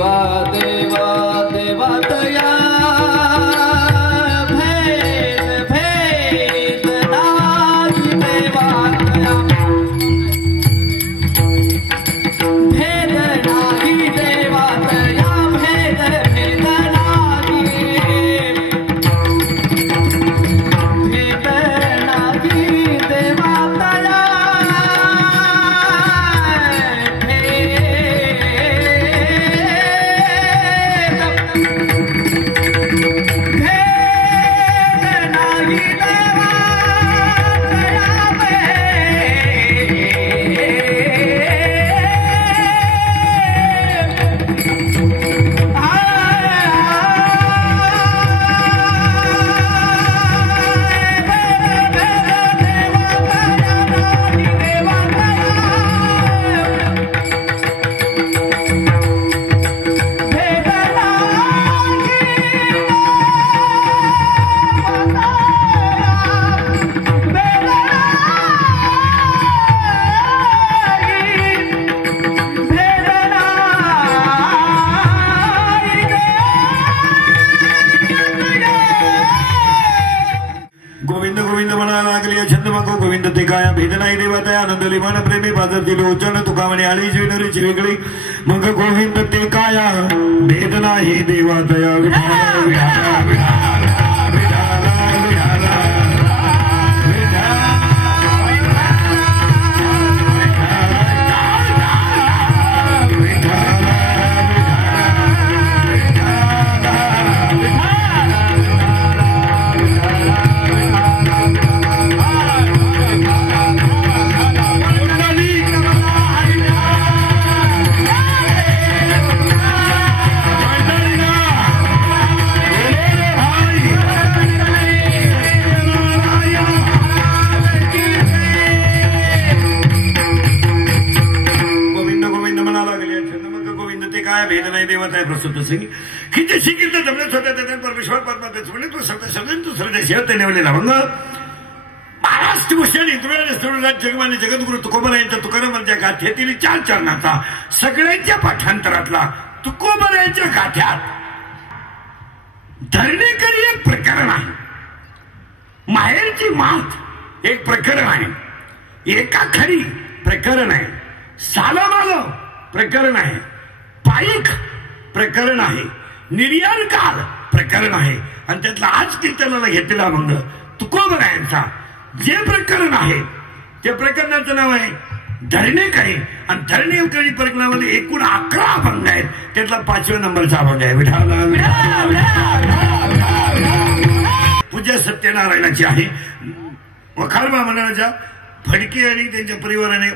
देवा देवा देवा दया भेद भेद नागी देवा दया भेद नागी देवा दया भेद भेद नागी भेद नागी देवा दया गोविंद ते काय भेद नाही देवाचा आनंद लिमान प्रेमी बाजार दिलो उच्चारण तुका म्हणे आळी विनरीची वेगळी मग गोविंद ते काय भेद नाही देवाचा प्रस्तुत सिंग किती शिकिल तर जमले स्वतः परमेश्वर परमात्मा म्हणे तू सगळं तू श्रद्धे शेवते नेवलेला मग महाराष्ट्र गोष्टी इंद्रुराज जगमाने जगद्गुरु तुकोबरायांचा तुकारामांच्या गाथ्यातील 4 चरणाचा सगळ्यांच्या पाठांतरातला तुकोबरायांच्या गाथ्यात धरणेकरी एक प्रकरण आहे, माहेरची मात एक प्रकरण आहे, एका खरी प्रकरण आहे, सालामाल प्रकरण आहे, पाईक प्रकरण आहे, निर्याण काल प्रकरण आहे आणि त्यातला आज कीर्तनाला घेतलेला अभंग तुकोबरायांचा जे प्रकरण आहे त्या प्रकरणाचं नाव आहे धरणेकरी आणि धरणेकरी प्रकरणामध्ये एकूण 11 अभंग आहेत, त्यातला 5व्या नंबरचा अभंग आहे पूजा सत्यनारायणाची आहे. वखारबा मंडळाच्या फडके आणि त्यांच्या परिवाराने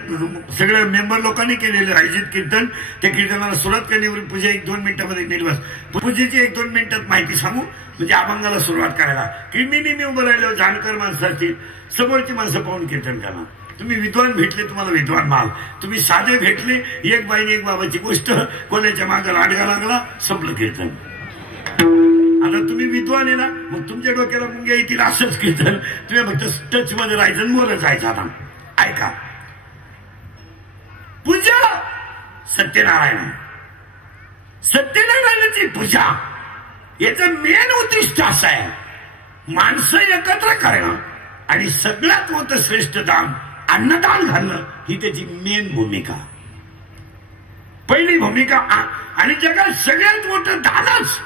सगळ्या मेंबर लोकांनी केलेलं आयोजित कीर्तन, त्या कीर्तनाला सुरुवात करण्यावर पूजा 1-2 मिनिटांमध्ये निर्वास पूजेची 1-2 मिनिटात माहिती सांगू म्हणजे अभंगाला सुरुवात करायला. नेहमी उभं राहिल्यावर जाणकार माणसं असतील, समोरची माणसं पाहून कीर्तन करणार. तुम्ही विद्वान भेटले तुम्हाला विद्वान माल, तुम्ही साधे भेटले एक बाईने एक बाबाची गोष्ट कोणाच्या मागे लाडगा लागला संपलं कीर्तन. आता तुम्ही विद्वान आहे ना मग तुमच्या डोक्याला मुंग्या येतील असंच कीर्तन, तुम्ही फक्त टच मध्ये राहायचं बोलत जायचं. आता ऐका, पूजा सत्यनारायणाची पूजा याचं मेन उद्दिष्ट असं आहे माणसं एकत्र करणं आणि सगळ्यात मोठं श्रेष्ठ दान अन्नदान घालणं ही त्याची मेन भूमिका, पहिली भूमिका. आणि जगात सगळ्यात मोठं दानच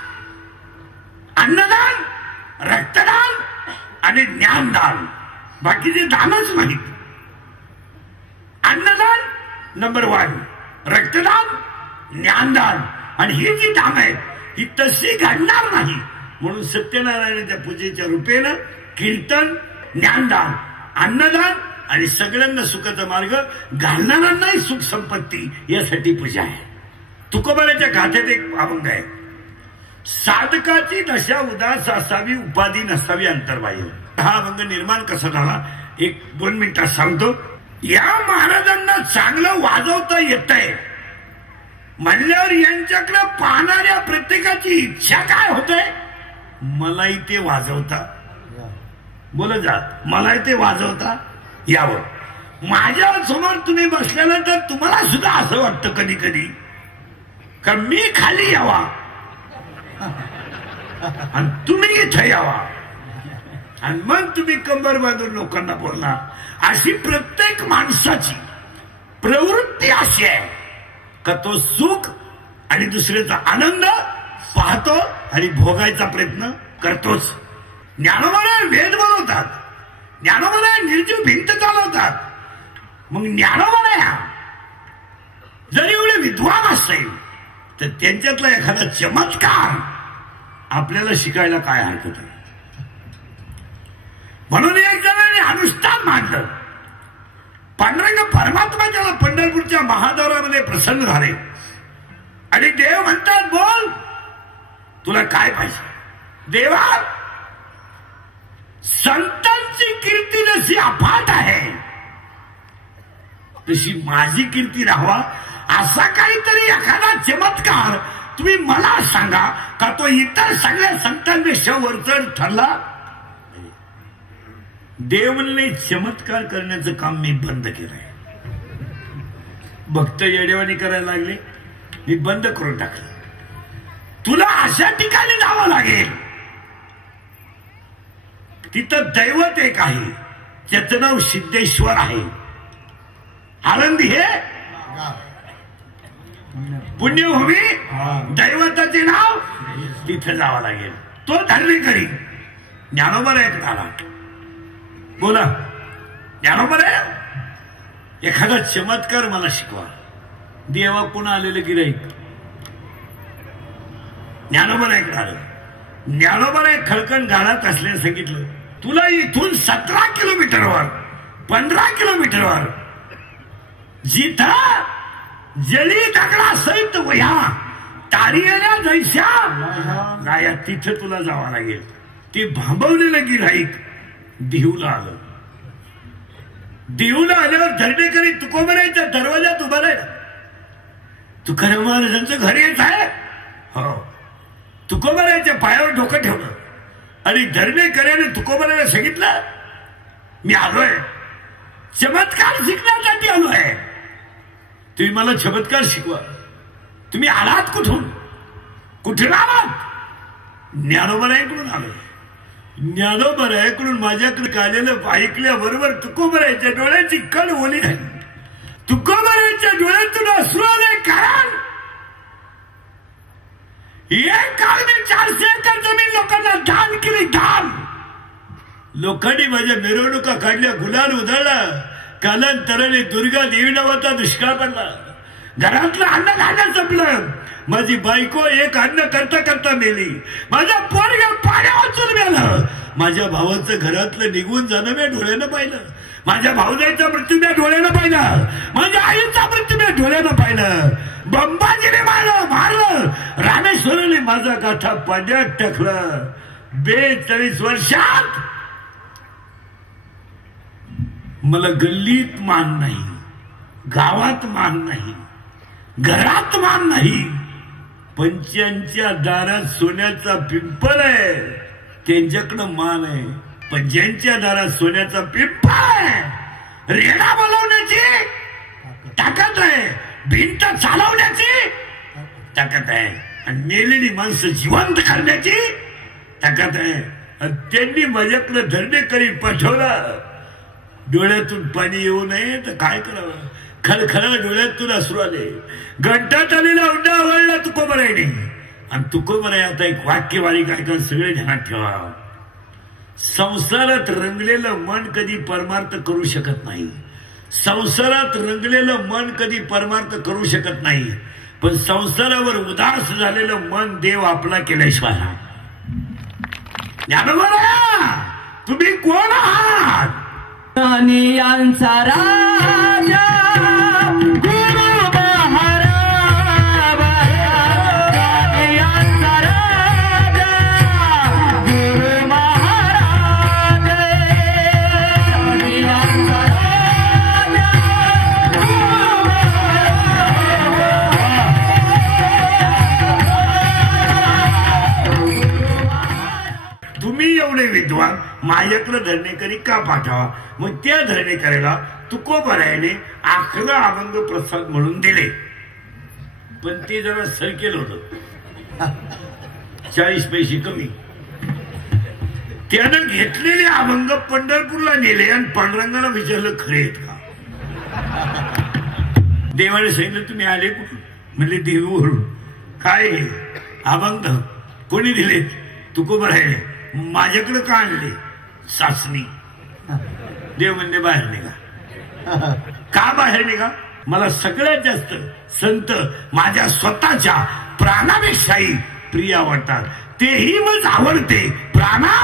अन्नदान, रक्तदान आणि ज्ञानदान, बाकीचे दानच नाहीत. अन्नदान नंबर 1, रक्तदान, ज्ञानदान आणि ही जी दान आहेत ही तशी घडणार नाही म्हणून सत्यनारायणाच्या पूजेच्या रूपेनं कीर्तन, ज्ञानदान, अन्नदान आणि सगळ्यांना सुखाचा मार्ग घालणाऱ्यांनाही सुख संपत्ती यासाठी पूजा आहे. तुकोबाराच्या गाथ्यात एक अभंग आहे, साधकाची दशा उदास असावी उपाधी नसावी अंतर्बाह्य. हा अभंग निर्माण कसा झाला 1-2 मिनिटात सांगतो. या महाराजांना चांगलं वाजवता येतंय म्हणल्यावर यांच्याकडे पाहणाऱ्या प्रत्येकाची इच्छा काय होते, मलाही ते वाजवता बोलत जा, मलाही ते वाजवता यावं. माझ्या समोर तुम्ही बसल्यानंतर तुम्हाला सुद्धा असं वाटतं कधी कधी का मी खाली यावा आणि तुम्ही इथं यावा आणि मग तुम्ही कंबर बांधून लोकांना बोलणार। अशी प्रत्येक माणसाची प्रवृत्ती अशी आहे का तो सुख आणि दुसऱ्याचा आनंद पाहतो आणि भोगायचा प्रयत्न करतोच। ज्ञानोबा वेद बोलवतात, ज्ञानोबा निर्जीव भिंत चालवतात। मग ज्ञानोबा जरी एवढे विद्वान असेल तर त्यांच्यातला एखादा चमत्कार आपल्याला शिकायला काय हरकत आहे। म्हणून एक जणांनी अनुष्ठान मांडलं। पांडुरंग परमात्मा त्याला पंढरपूरच्या महाद्वारामध्ये प्रसन्न झाले आणि देव म्हणतात बोल तुला काय पाहिजे। देवा संतांची कीर्ती जशी अफाट आहे तशी माझी कीर्ती राहावा, असा काहीतरी एखादा चमत्कार तुम्ही मला सांगा का तो इतर सगळ्या संतांपेक्षा वरचढ ठरला। देव म्हणले चमत्कार करण्याचं काम मी बंद केलंय। भक्त येडेवाणी करायला लागले, मी बंद करून टाकलं। तुला अशा ठिकाणी जावं लागेल तिथं दैवत एक आहे, त्याचं नाव सिद्धेश्वर आहे। आनंदी हे पुण्यभूमी, दैवताचे नाव तिथं जावं लागेल। तो धरणे करी ज्ञानोबा एक झाला। बोला ज्ञानोबा एखादा चमत्कार मला शिकवा। देवा पुन्हा आलेलं गिराईक ज्ञानोबा एक झालं। ज्ञानोबा एक खळकण गाडात असल्याने सांगितलं तुला इथून 17 किलोमीटरवर 15 किलोमीटरवर जिथं जली दगडा सहित वया तारियेला जैशा गाया तिथं तुला जावं लागेल। ते भांबवलेलं गिराईक देहूला आलं। देहूला आल्यावर धर्मेकरी तुकोबरायच्या दरवाजात उभा राहिला। तुकाराम महाराजांचं घर येत आहे हो। तुकोबरायच्या पायावर डोकं ठेवलं आणि धर्मेकऱ्याने तुकोबरायला सांगितलं मी आलोय, चमत्कार शिकण्यासाठी आलोय, तुम्ही मला चमत्कार शिकवा। तुम्ही आलात कुठून, कुठून आलात? ज्ञानोबरायाकडून आलो। ज्ञानोबरायाकडून माझ्याकडे आलेलं ऐकल्याबरोबर तुकोबरायाच्या डोळ्याची कळ ओली झाली। तुकोबरायाच्या डोळ्यातून अश्रू आले, कारण एक काळ मी 400 एकर जमीन लोकांना दान केली, दान। लोकांनी माझ्या मिरवणुका काढल्या, गुलाल उधळला, कालांतराने दुर्गा देवी नावाचा दुष्काळ पडला, घरातलं अन्न धान्य संपलं, माझी बायको एक अन्न करता करता मेली, माझा पोरगा पाण्या वाचून मेलं, माझ्या भावाचं घरातलं निघून जाणं मी डोळ्यानं पाहिलं, माझ्या भाऊजाईचा मृत्यू मी डोळ्यानं पाहिला, माझ्या आईचा मृत्यू मी डोळ्यानं पाहिलं, बंबाजीने मारलं, रामेश्वराने माझा गाठा पाण्यात टाकलं। 42 वर्षात मला गल्लीत मान नाही, गावात मान नाही, घरात मान नाही, पंचांच्या दारात सोन्याचा पिंपळ आहे त्यांच्याकडं मान आहे, पण ज्यांच्या दारात सोन्याचा पिंपळ आहे रेडा बोलवण्याची ताकद आहे, भिंत चालवण्याची ताकद आहे, आणि मेलेली माणसं जिवंत करण्याची ताकद आहे। त्यांनी माझ्याकडे धर्मेकरी पाठवला, डोळ्यातून पाणी येऊ नये तर काय करावं, खळखळा डोळ्यातून अश्रू आले, घंटात आलेला उंडा आवडला तुकोबरायाने। आणि तुकोबराय आता एक वाक्यवाळी काय सगळे ध्यानात ठेवा, संसारात रंगलेलं मन कधी परमार्थ करू शकत नाही, संसारात रंगलेलं मन कधी परमार्थ करू शकत नाही, पण संसारावर उदास झालेलं मन देव आपला केल्याशिवाय। ज्ञानोबा तुम्ही कोण आहात? यांचा राजा गुरु महाराज, यांचा राजा गुरु महाराज, यांचा राजा तुम्ही एवढे विद्वान माझ्याकडे धरणेकरी का पाठवा? मग त्या धरणेकरीला तुकोबरायाने 11 अभंग प्रसाद म्हणून दिले। पण ते जरा सरकेल होत, 40 पैसे कमी. त्यानं घेतलेले अभंग पंढरपूरला नेले आणि पांडुरंगाला विचारलं खरे आहेत का. देवाने सांगितलं तुम्ही आले कुठून. म्हणजे देवीवरून. काय अभंग कोणी दिले. तुकोबर आहे. माझ्याकडे का आणले. सासनी. देव म्हणजे बाहेर निघा. का बाहेर निघा. मला सगळ्यात जास्त संत माझ्या स्वतःच्या प्राणापेक्षाही प्रिय आवडतात. तेही मग आवडते प्राणा.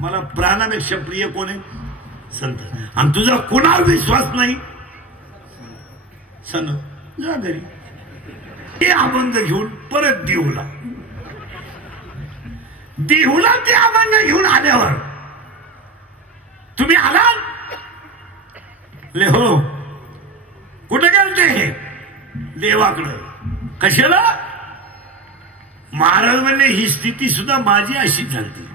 मला प्राणापेक्षा प्रिय कोण आहे. संत. आणि तुझा कोणावर विश्वास नाही संत जा घरी. ते अभंग घेऊन परत देऊला ते अभंग घेऊन आल्यावर तुम्ही आलात. ले हो. कुठे गेलते हे. देवाकडं. कशाला. महाराज म्हणले ही स्थिती सुद्धा माझी अशी झाली.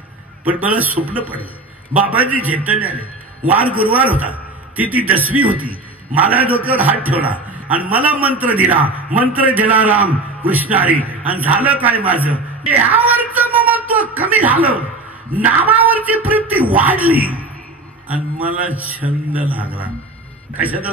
पण मला स्वप्न पडलं. बाबाजी चैतन्य आले. वार गुरुवार होता. ती 10वी होती. मला डोक्यावर हात ठेवला आणि मला मंत्र दिला राम कृष्णारी. आणि झालं काय माझं. देहावरचं ममत्व कमी झालं. नामावरची प्रीती वाढली आणि मला छंद लागला. कशाचा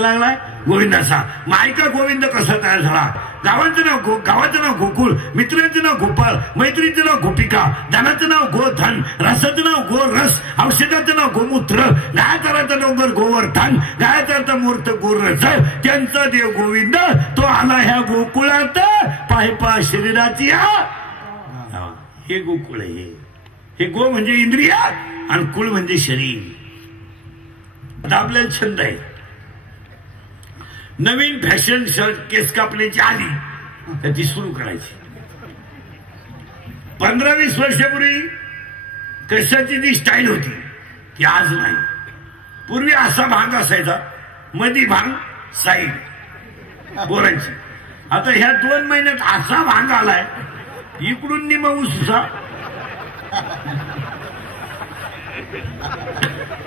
लागलाय. गोविंदाचा. मायका गोविंद कसा तयार झाला. गावाचं नाव गोकुळ. मित्रांचं नाव गोपाळ. मैत्रीचं नाव गोपिका. धनाचं नाव गोधन. रसाचं नाव गोरस. औषधाचं नाव गोमूत्र. गायचाराचं डोंगर गोवर्धन. गायचाराचा मूर्त गोरस. त्यांचा देव गोविंद तो आला ह्या गोकुळात. पाय शरीराची. हे गोकुळ आहे. हे गो म्हणजे इंद्रिय आणि कुळ म्हणजे शरीर. आता आपल्याला छंद आहे. नवीन फॅशन शर्ट केस कापण्याची आली तर ती सुरू करायची. 15-20 वर्षापूर्वी कशाची ती स्टाईल होती ती आज नाही. पूर्वी असा भाग असायचा. मधी भांग साईड बोरांची. आता ह्या 2 महिन्यात असा भांग आलाय. इकडून निम उसुसा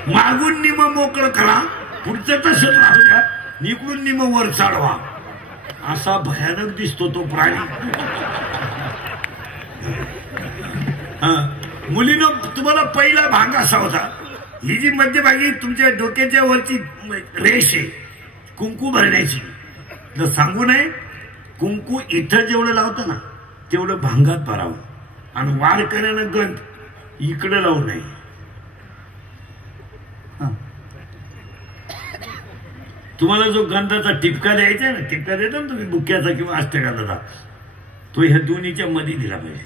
मागून निम मोकळ करा. पुढचं तसंच राहू द्या. इकडून निम वर चालवा. असा भयानक दिसतो तो प्राणी. मुलीनं तुम्हाला पहिला भाग असा होता. ही जी मध्यभागी तुमच्या डोक्याच्या वरची रेष आहे कुंकू भरण्याची. जर सांगू नये कुंकू इथं जेवढं लावतं ना तेवढं भांगात भरावं. आणि वार करायला गंध इकडे लावू नये. तुम्हाला जो गंधाचा टिपका द्यायचा ना. टिपका देता ना तुम्ही बुक्याचा किंवा अष्टगंधाचा. तो ह्या दोन्हीच्या मध्ये दिला पाहिजे.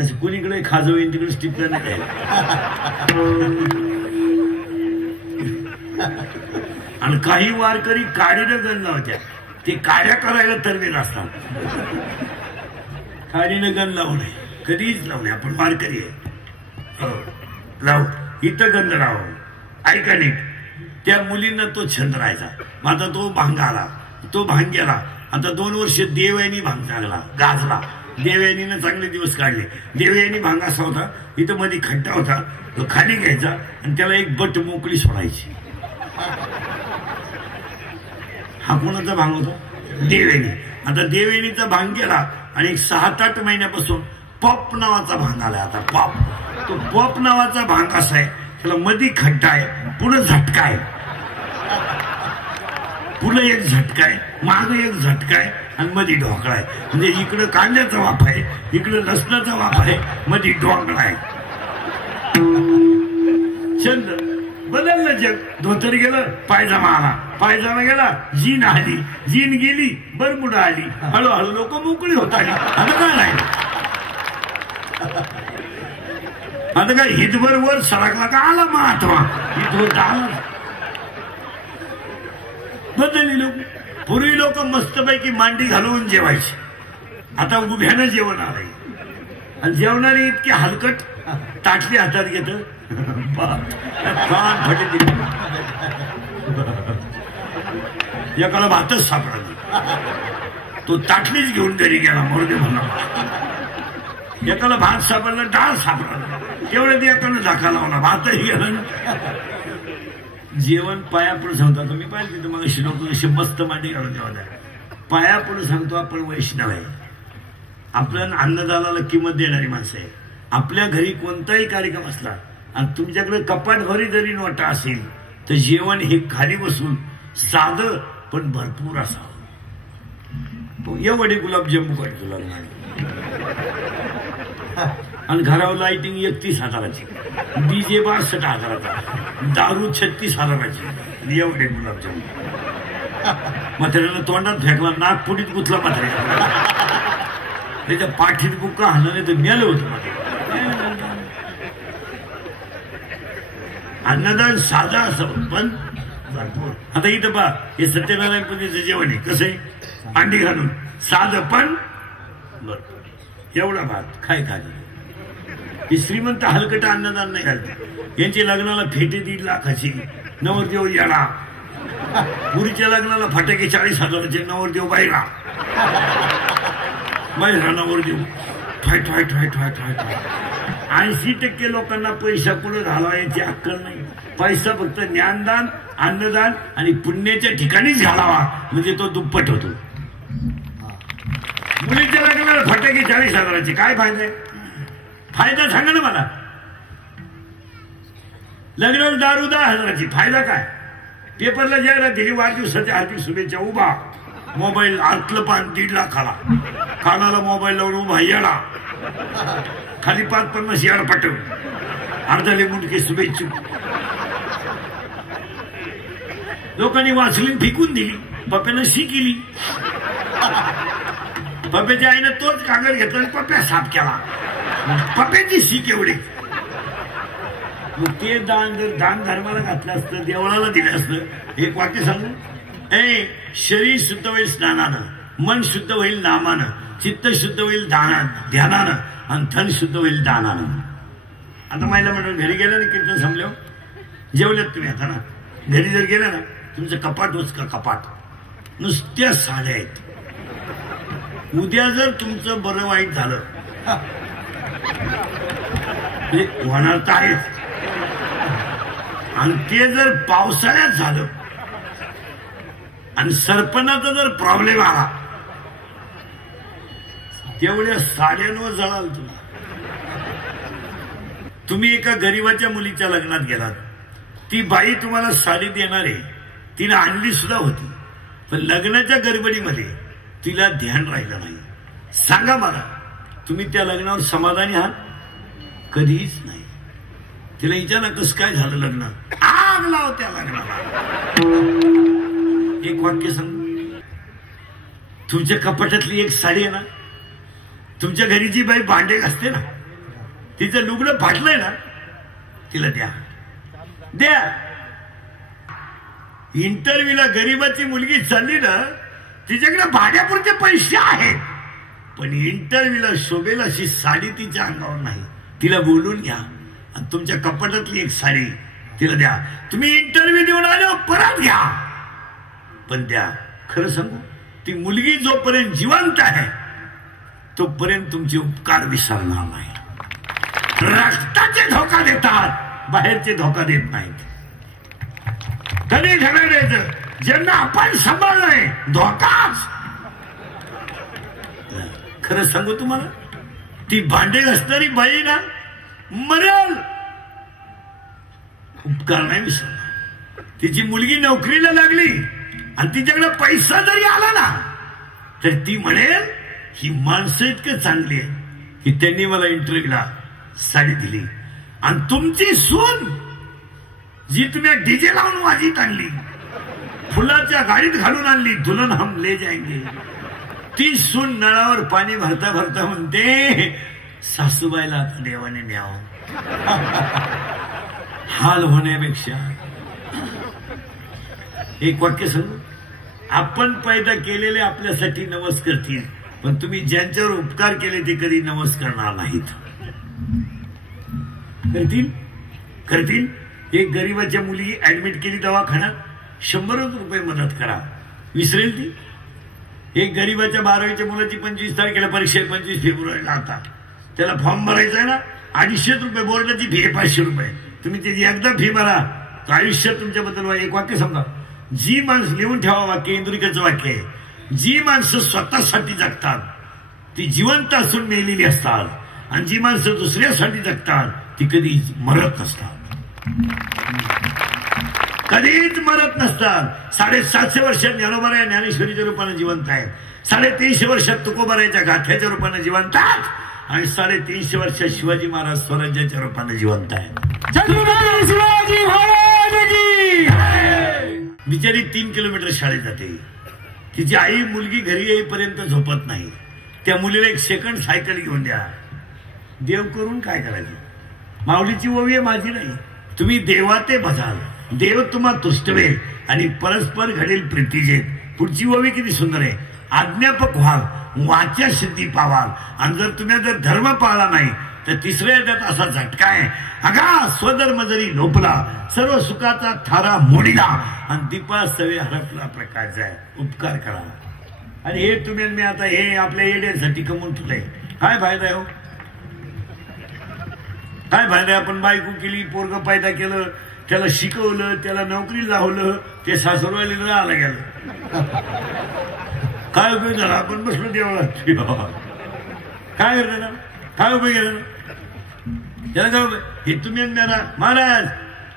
असं कोणीकडे खाजवीन तिकडे टिपका नाही. आणि काही वारकरी काडीनं गण लावत्या. ते काड्या करायला तरवेल असतात. काडीनं गण लावू नये. कधीच लावू नये. आपण वारकरी आहे. लावू. इथं गंध लाव. ऐका नीट. त्या मुलींना तो छंद राहायचा. मग आता तो भांग आला. तो भांग गेला. आता 2 वर्ष देवयानी भांग चांगला गाजला. देवयानीनं चांगले दिवस काढले. देवयानी भांग असा होता. इथं मध्ये खड्डा होता. तो खाली घ्यायचा आणि त्याला एक बट मोकळी सोडायची. हा कोणाचा भांग होता. देवयानी. आता देवयानीचा भांग गेला आणि 6-8 महिन्यापासून पॉप नावाचा भांग आलाय. आता पॉप. तो पॉप नावाचा भांग असा आहे. त्याला मधी खड्डा आहे. पुढे झटका आहे. पुढे एक झटका आहे. मागे एक झटका आहे आणि मध्ये ढोकळा आहे. म्हणजे इकडं कांद्याचा वाफ आहे. इकडं लसणाचा वाफ आहे. मध्ये ढोकळा आहे. छंद बदललं जग. धोतर गेलं पायजामा आला. पायजामा गेला जीन आली. जीन गेली बरमुडा आली. हळूहळू लोक मोकळी होत आली. आता काय नाही. आता काय हितभर वर सडकला का आला महात्मा. हितभर आला. बदलली लोक. पूर्वी लोक मस्तपैकी मांडी घालवून जेवायची. आता उभ्यानं जेवण आलंय. आणि जेवणारी इतकी हलकट ताटली हातात घेत कान फटे. एकाला भातच सापडला. तो ताटलीच घेऊन घरी गेला. मोरदे म्हणला. एकाला भात सापडला. डाळ सापडला. तेवढ्यात एकानं झाका लावला. भातही गेला. जेवण पायापुढे सांगतो. तुम्ही पाहिजे तिथं मग लोक कशी मस्त मांडी घालून जेवण पायापुढे सांगतो. आपण वैष्णव आहे. आपल्या अन्नदानाला किंमत देणारी माणसं आहे. आपल्या घरी कोणताही कार्यक्रम असला आणि तुमच्याकडे कपाट भरी जरी नोटा असेल तर जेवण हे खाली बसून साधं पण भरपूर असावं. एवढे गुलाबजामू काढतो लग्नाला आणि घरावर लाइटिंग 31,000ची, डीजे 62,000चा, दारू 36,000ची. एवढे गुलाबजामू म्हाताऱ्याला तोंडात फेकला, नागपुडीत गुतला म्हाताऱ्या, त्याच्या पाठीत बुक्का हाणलं तर मेलं होतं. अन्नदान साधा असं पण भरपूर. आता इथं पहा, हे सत्यनारायण पूजेचं जेवण आहे. कसं आहे? अंडी घालून साधं पण भरपूर. एवढा भात काय खाली. ही श्रीमंत हलकट अन्नदान नाही घालते. यांची लग्नाला फेटे 1.5 लाखाची, नवरदेव याला. पुरीच्या लग्नाला फटाके 40,000चे, नवरदेव बायला नवरदेव ठॉय ठॉय ठॉय ठॉय ठॉय ठॉय. 80% लोकांना पैसा पुढे घालवायची अक्कल नाही. पैसा फक्त ज्ञानदान, अन्नदान आणि पुण्याच्या ठिकाणीच घालावा, म्हणजे तो दुप्पट होतो. मुलीच्या लग्नाला फटाके 40,000चे, काय फायदा आहे? फायदा सांगा ना मला. लग्नाला दारू 10,000ची, फायदा काय? पेपरला जाहिरात दिली, वाढदिवसाच्या हार्दिक शुभेच्छा. उभा मोबाईल, आतलं पान 1.5 लाखाला, कानाला मोबाईल लावून उभा येडा, खाली 5-50 याड पाठव, अर्धाले मुंडके शुभेच्छू. लोकांनी वाचलीन फेकून दिली, पप्प्यानं शी केली. पप्प्याच्या आईनं तोच कागद घेतला आणि पप्प्या साफ केला. पप्प्याची शी केवढी. मग ते दान जर दान धर्माला घातलं असतं, देवळाला दिलं असतं. एक वाक्य सांगू, शरीर शुद्ध होईल स्नानानं, मन शुद्ध होईल नामानं, चित्त शुद्ध होईल ध्यानानं आणि धन शुद्ध होईल दानानं. आता महिला मंडळ घरी गेलं ना, कीर्तन संपल्यावर जेवल्यात तुम्ही. आता ना घरी जर गेलं ना, तुमचं कपाट उचका, कपाट नुसत्या साड्या आहेत. उद्या जर तुमचं बरं वाईट झालं होणार तर आहेच, आणि ते जर पावसाळ्यात झालं आणि सरपणाचा जर प्रॉब्लेम आला, तेवढ्या साड्यांवर जळाल तुम्ही. तुम्ही एका गरीबाच्या मुलीच्या लग्नात गेलात, ती बाई तुम्हाला साडी देणार आहे, तिने आणली सुद्धा होती, पण लग्नाच्या गडबडीमध्ये तिला ध्यान राहिलं नाही. सांगा मला, तुम्ही त्या लग्नावर समाधानी आहात? कधीच नाही. तिला विचारा कसं काय झालं लग्न, आग लाव त्या लग्नाला. एक वाक्य सांगू, तुमच्या कपाटातली एक साडी आहे ना, तुमच्या घरी जी बाई भांडे घासते ना, तिचं लुगडं फाटलंय ना, तिला द्या. द्या. इंटरव्ह्यूला गरीबाची मुलगी चालली ना, तिच्याकडे भाड्यापुरते पैसे आहेत, पण इंटरव्ह्यूला शोभेल अशी साडी तिच्या अंगावर नाही. तिला बोलून घ्या आणि तुमच्या कपाटातली एक साडी तिला द्या. तुम्ही इंटरव्ह्यू देऊन आले परत घ्या, पण द्या. खरं सांगू, ती मुलगी जोपर्यंत जिवंत आहे तोपर्यंत तुमचे उपकार विसरणार नाही. रक्ताचे धोका देतात, बाहेरचे धोका देत नाहीत. कधी खरं द्यायचं, ज्यांना आपण सांभाळलंय धोकाच. खरं सांगू तुम्हाला, ती भांडे घासणारी बाई ना मरेल, उपकार नाही विसरणार. तिची मुलगी नोकरीला लागली आणि तिच्याकडे पैसा जरी आला ना, तर ती म्हणेल ही माणसं इतकं चांगली आहे की त्यांनी मला इंटरव्ह्यूला साडी दिली. आणि तुमची सून जी तुम्ही डीजे लावून वाजीत आणली, फुलाच्या गाडीत घालून आणली, दुल्हन हम ले जाएंगे, ती सून नळावर पाणी भरता भरता म्हणते सासूबाईला आता देवाने न्यावं. हाल होण्यापेक्षा एक वाक्य सांगू, आपण पैदा केलेले आपल्यासाठी नवस करतील, पण तुम्ही ज्यांच्यावर उपकार केले ते कधी नवस करणार नाहीत. करतील. एक गरीबाच्या मुली ऍडमिट केली दवाखान्यात, 100 रुपये मदत करा, विसरेल ती? एक गरीबाच्या 12वीच्या मुलाची 25 तारखेला परीक्षा आहे, 25 फेब्रुवारीला, आता त्याला फॉर्म भरायचा आहे ना, 250 रुपये बोर्डाची फी, 500 रुपये. तुम्ही त्याची एकदा फी भरा, तर आयुष्यात तुमच्याबद्दल एक वाक्य समजा. जी माणसं लिहून ठेवा वाक्य, इंदुरीकरचं वाक्य आहे. जी माणसं स्वतःसाठी जगतात ती जिवंत असून मेलेली असतात, आणि जी माणसं दुसऱ्यासाठी जगतात ती कधी मरत नसतात. कधीच मरत नसतात. 750 वर्षात ज्ञानोबा ज्ञानेश्वरीच्या रूपाने जिवंत आहेत. 350 वर्षात तुकोबारायच्या गाथ्याच्या रूपाने जिवंत आहेत, आणि 350 वर्षात शिवाजी महाराज स्वराज्याच्या रूपाने जिवंत आहेत. छत्रपती शिवाजी महाराज की बिचारी 3 किलोमीटर शाळेत जाते. तिची आई मुलगी घरी येईपर्यंत झोपत नाही. त्या मुलीला एक सेकंड सायकल घेऊन द्या. देव करून काय करायचं? माऊलीची ओवी आहे, माझी नाही. तुम्ही देवाते बघाल, देव तुम्हा तुष्टवेल आणि परस्पर घडेल प्रीतीजे. पुढची ओवी किती सुंदर आहे. आज्ञापक व्हाल, वाच्या सिद्धी पावाल, आणि जर तुम्ही धर्म पाळला नाही तर तिसऱ्या याच्यात असा झटका आहे. अगा स्वधर्म जरी लोपला, सर्व सुखाचा थारा मोडीला, आणि दीपा सवे हरपला प्रकाश आहे. उपकार करा. आणि हे तुम्ही मी आता हे आपल्या येड्यासाठी कमवून ठेवलंय. काय फायदा आहे हो? काय फायदा आहे? आपण बायको केली, पोरग पैदा केलं, त्याला शिकवलं, त्याला नोकरी लावलं, ते सासरवाडीला राहायला गेलं. काय उपयोग झाला? आपण बसलो देवळात. काय करते ना? काय उपयोग केला? त्याला काय उपयोग? हे तुम्ही महाराज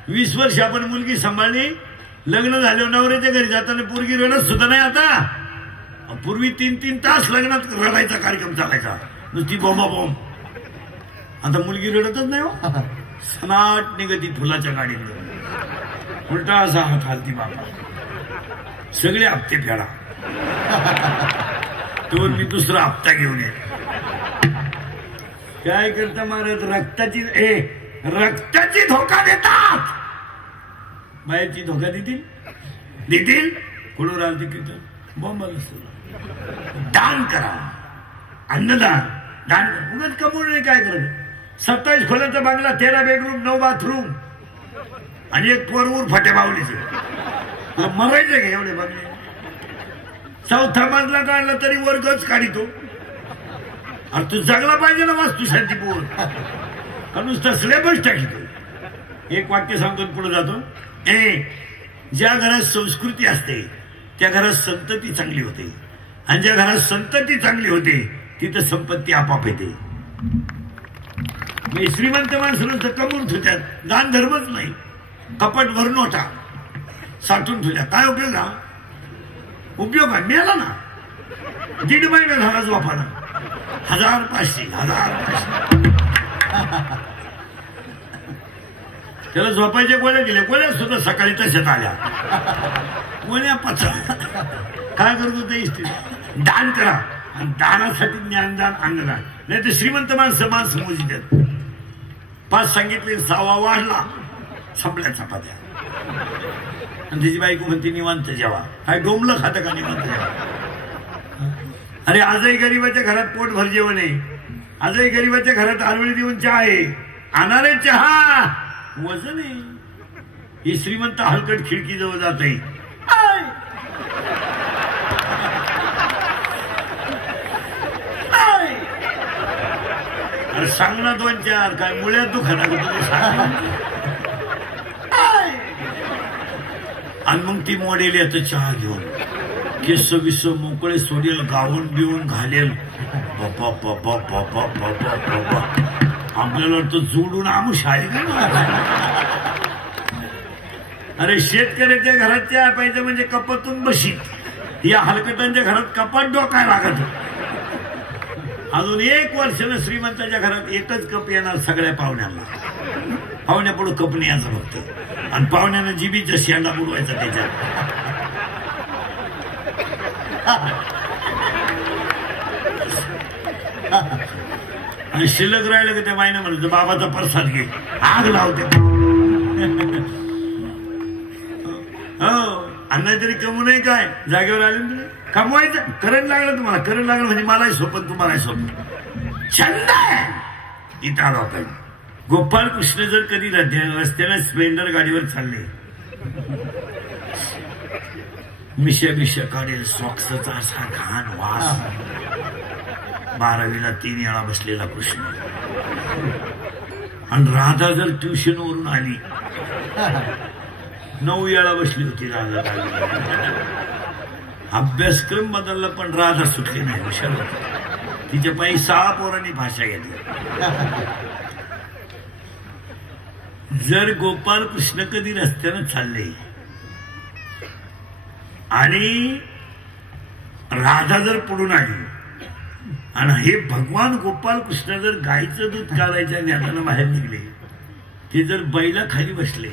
20 वर्ष आपण मुलगी सांभाळली, लग्न झाल्यावर नवऱ्याच्या घरी जाताना पोरगी रडत सुद्धा नाही. आता पूर्वी 3-3 तास लग्नात रडायचा कार्यक्रम चालायचा, नुसती बोंबाबोंब. आता मुलगी रडतच नाही हो. सनाट निगती फुलाच्या गाडीवर उलटा असा हात हालती. बाबा सगळे हप्ते फेडा, तो मी दुसरा हप्ता घेऊन ये. काय करता महाराज? रक्ताची धोका देतात. बायाची धोका देतील कुठून राहते कीर्तन बॉम्बाला. दान करा, अन्नदान, दान उगाच कमवून नाही. काय करत? 27 खोल्याचा बांगला, 13 बेडरूम, 9 बाथरूम, आणि एक पोरवूर फाट्या बावलीचे. मरायचे का एवढे बंगले? 4था मजला काढला तरी वर्गच काढितो. अरे तू जगला पाहिजे ना वास्तुशांती पोर, का नुसता स्लेबच टाकीतो. एक वाक्य सांगतो पुढे जातो. ज्या घरात संस्कृती असते त्या घरात संतती चांगली होते, आणि ज्या घरात संतती चांगली होते तिथं संपत्ती आपाप येते. मी श्रीमंत माणसं कमवून ठेवतात, दान धर्मच नाही, कपट भर नोटा साठून ठेवल्या. काय उपयोग? हा उपयोग आहे? मिळाला ना, 1.5 महिना झाला झोपाला, 1500 त्याला झोपायच्या गोळ्या दिल्या. गोळ्या सुद्धा सकाळी तशाच आल्या. गोळ्या पचा. काय करतो ते? दान करा, आणि दानासाठी ज्ञानदान, अन्नदान. नाही तर श्रीमंत माणसं मोजी देत. 5 सांगितले, 6वा वाढला, संपल्या चपात्या. आणि त्याची बायको म्हणते निवांत जेवा. काय डोंबलं खातं का निवांत जेवा? अरे आजही गरीबाच्या घरात पोट भर जेवण आहे. आजही गरीबाच्या घरात आरवळी देऊन चहा आहे. अनारे चहा वजन आहे. ही श्रीमंत हलकट खिडकीजवळ जात आहे. अरे सांग ना 2-4. काय मुळ्यात दुखत आणि मग ती मॉडेल येतं चहा घेऊन, केस विस मोकळे सोडेल, गाऊन बिवून घालेल. बापा बापा बापा बापा बापा, आपल्याला वाटतं जोडून आमुष आहे का? अरे शेतकऱ्याच्या घरात चहा पाहिजे म्हणजे कपातून बशीत. या हलकटांच्या घरात कपाट डोकाय लागत. अजून 1 वर्षानं श्रीमंताच्या घरात एकच कप येणार सगळ्या पाहुण्यांना. पाहुण्यापुढं कप नाही याचं फक्त, आणि पाहुण्यानं जिबीचा शेंडा बुडवायचा त्याच्यात. आणि शिल्लक राहिलं की त्या मायनं म्हणत बाबाचा प्रसाद घे, आग लावते. हो, अन्ना तरी कमू नाही. काय जागेवर आले तुम्ही कमवायचं? करंट लागलं तुम्हाला? करंट लागलं म्हणजे मलाही सोपन, तुम्हालाही सोपन. छंद आहे इथं आलो आपण. गोपाळ कृष्ण जर कधी रस्त्याने स्प्लेंडर गाडीवर चालले, मिशा काढेल, सॉक्सचा असा घाण वास. 12वीला 3 वेळा बसलेला कृष्ण. आणि राधा जर ट्युशन वरून आली 9 वेळा बसली होती राधा. अभ्यासक्रम बदलला पण राधा सुटली नाही, हुशार होती. तिच्या पायी 6 पोरांनी भाषा घेतली. जर गोपाल कृष्ण कधी रस्त्यानं चालले आणि राधा जर पुढून आली आणि हे भगवान गोपाल कृष्ण जर गाईचं दूध काढायच्या ज्ञानाला बाहेर निघले, ते जर बैला खाली बसले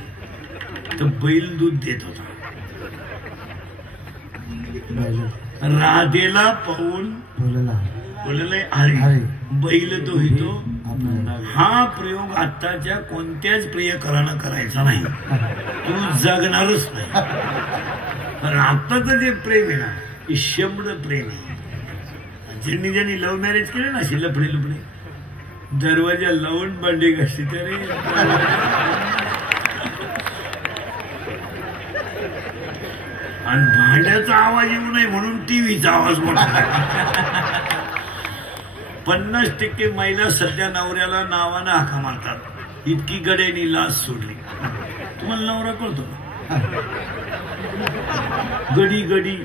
तर बैल दूध देत होता. राधेला पाहून बोलले अरे बैल दोहितो. हा प्रयोग आत्ताच्या कोणत्याच प्रियकरानं करायचा नाही, तू जगणारच नाही. पण आत्ताचं जे प्रेम आहे ना, हे शब्द प्रेम आहे. ज्यांनी ज्यांनी लव्ह मॅरेज केले ना, अशी लफडे लफडे दरवाजा लावून भांडे घासते तरी आणि भांड्याचा आवाज येऊ नये म्हणून टीव्हीचा आवाज मोठा. 50% महिला सध्या नवऱ्याला नावानं हाका मारतात, इतकी गड्यानी लाज सोडली. तुम्हाला नवरा कळतो गडी गडी.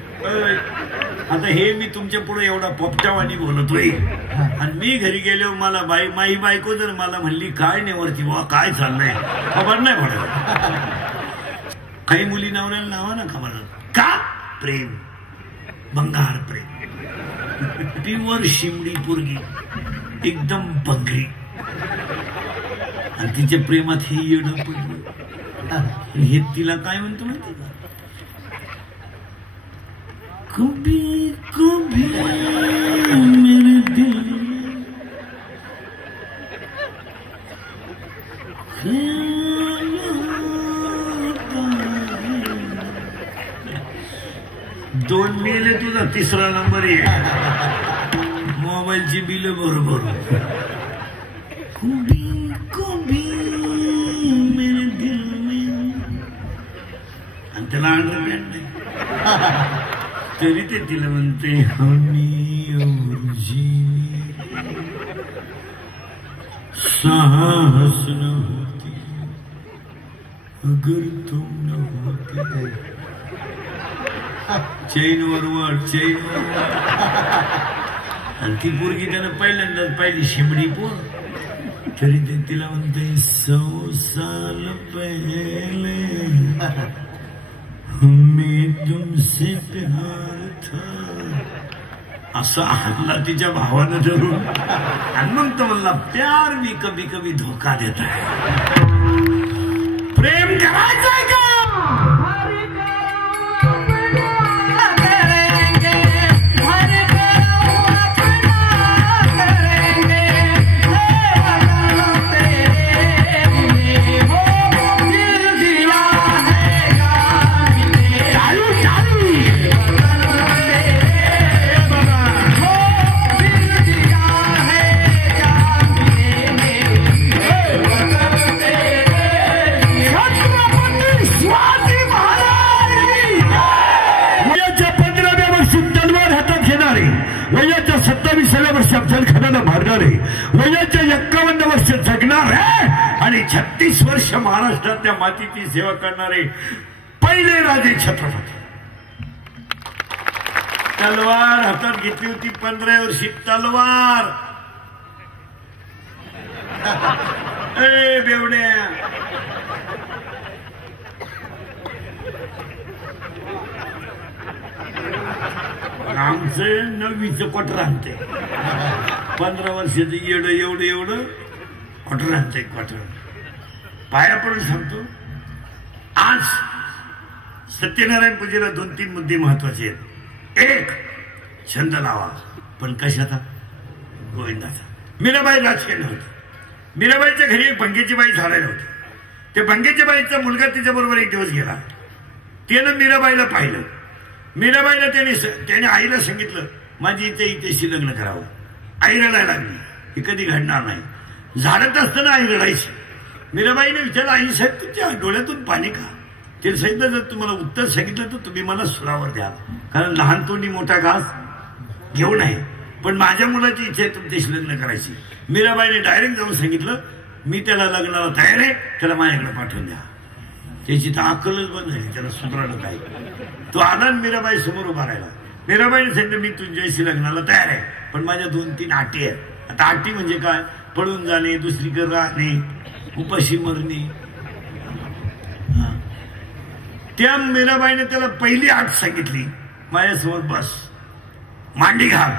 आता हे मी तुमच्या पुढे एवढा पोपटावानी बोलतोय आणि मी घरी गेलो, मला माई बायको जर मला म्हणली काय नेवरती वा काय चाललंय, खबर नाही पडत. काही मुली नवऱ्याला नावानं हाका मारतात. का? प्रेम, बंगार प्रेम. प्युअर शिमडी पोरगी, एकदम बंगरी, आणि तिच्या प्रेमात हे येणं पडलं. हे तिला काय म्हणतो माहिती का? कभी कभी मेरे दिल 2 मेले तुझा 3रा नंबर आहे. मोबाईलची बिल बरोबर. कभी कभी मेरे दिल में, आणि त्याला अंडरपॅन्ट नाही तरी ते तिला म्हणते हमी और जीवी साहस न होती अगर तुम न होती. चैन वर आणि ती पोरगी त्यानं पहिल्यांदाच पाहिली शिमडी पोर, तरी ते तिला म्हणते 100 साल पहले हमें तुमसे प्यार था, असा हल्ला तिच्या भावानं धरून. आणि मग तो म्हणला प्यार भी कभी कभी धोका देता है. प्रेम करायचंय का? वयाच्या 27व्या वर्षात जलखानाला मारणारे, वयाच्या 51 वर्ष जगणार आहे आणि 36 वर्ष महाराष्ट्रातल्या मातीची सेवा करणारे पहिले राजे छत्रपती. तलवार हातात घेतली होती 15 वर्षी तलवार. अरे बेवड्या, आमचं 9वीचं क्वार्टर आणते, 15 वर्षाचं एवढं एवढं एवढं क्वार्टर आणते. क्वार्टर पाया पडून सांगतो, आज सत्यनारायण पूजेला 2-3 मुद्दे महत्वाचे आहेत. एक, छंद लावा, पण कशाचा? गोविंदाचा. मीराबाई राजकीय नव्हती. मीराबाईच्या घरी एक भंगेची बाई झाडायला होती. त्या भंगेच्या बाईचा मुलगा तिच्या बरोबर एक दिवस गेला. त्यानं मीराबाईला पाहिलं. मीराबाईला त्याने आईला सांगितलं माझी इथेशी लग्न करावं. आई रडायला लागली, हे कधी घडणार नाही. झाडत असताना आई रडायची. मीराबाईने विचारलं आई साहेब तुमच्या डोळ्यातून पाणी का? ते सांगितलं जर तुम्हाला उत्तर सांगितलं तर तुम्ही मला सुरावर द्या, कारण लहान तोंडी मोठा घास घेऊ नये, पण माझ्या मुलाची इच्छा आहे तुमच्याशी लग्न करायची. मीराबाईने डायरेक्ट जाऊन सांगितलं मी त्याला लग्नाला तयार आहे, त्याला माझ्याकडे पाठवून द्या. त्याची तर अक्कलच बंद झाली, त्याला सुधारलं काय. तो आला मीराबाई समोर उभा राहिला. मीराबाईने सांगितलं मी तुझ्याशी लग्नाला तयार आहे, पण माझ्या 2-3 अटी आहेत. आता अटी म्हणजे काय? पळून जाणे, दुसरीकडे राहणे, उपाशी मरणे. त्या मीराबाईने त्याला पहिली अट सांगितली, माझ्यासमोर बस, मांडी घाल.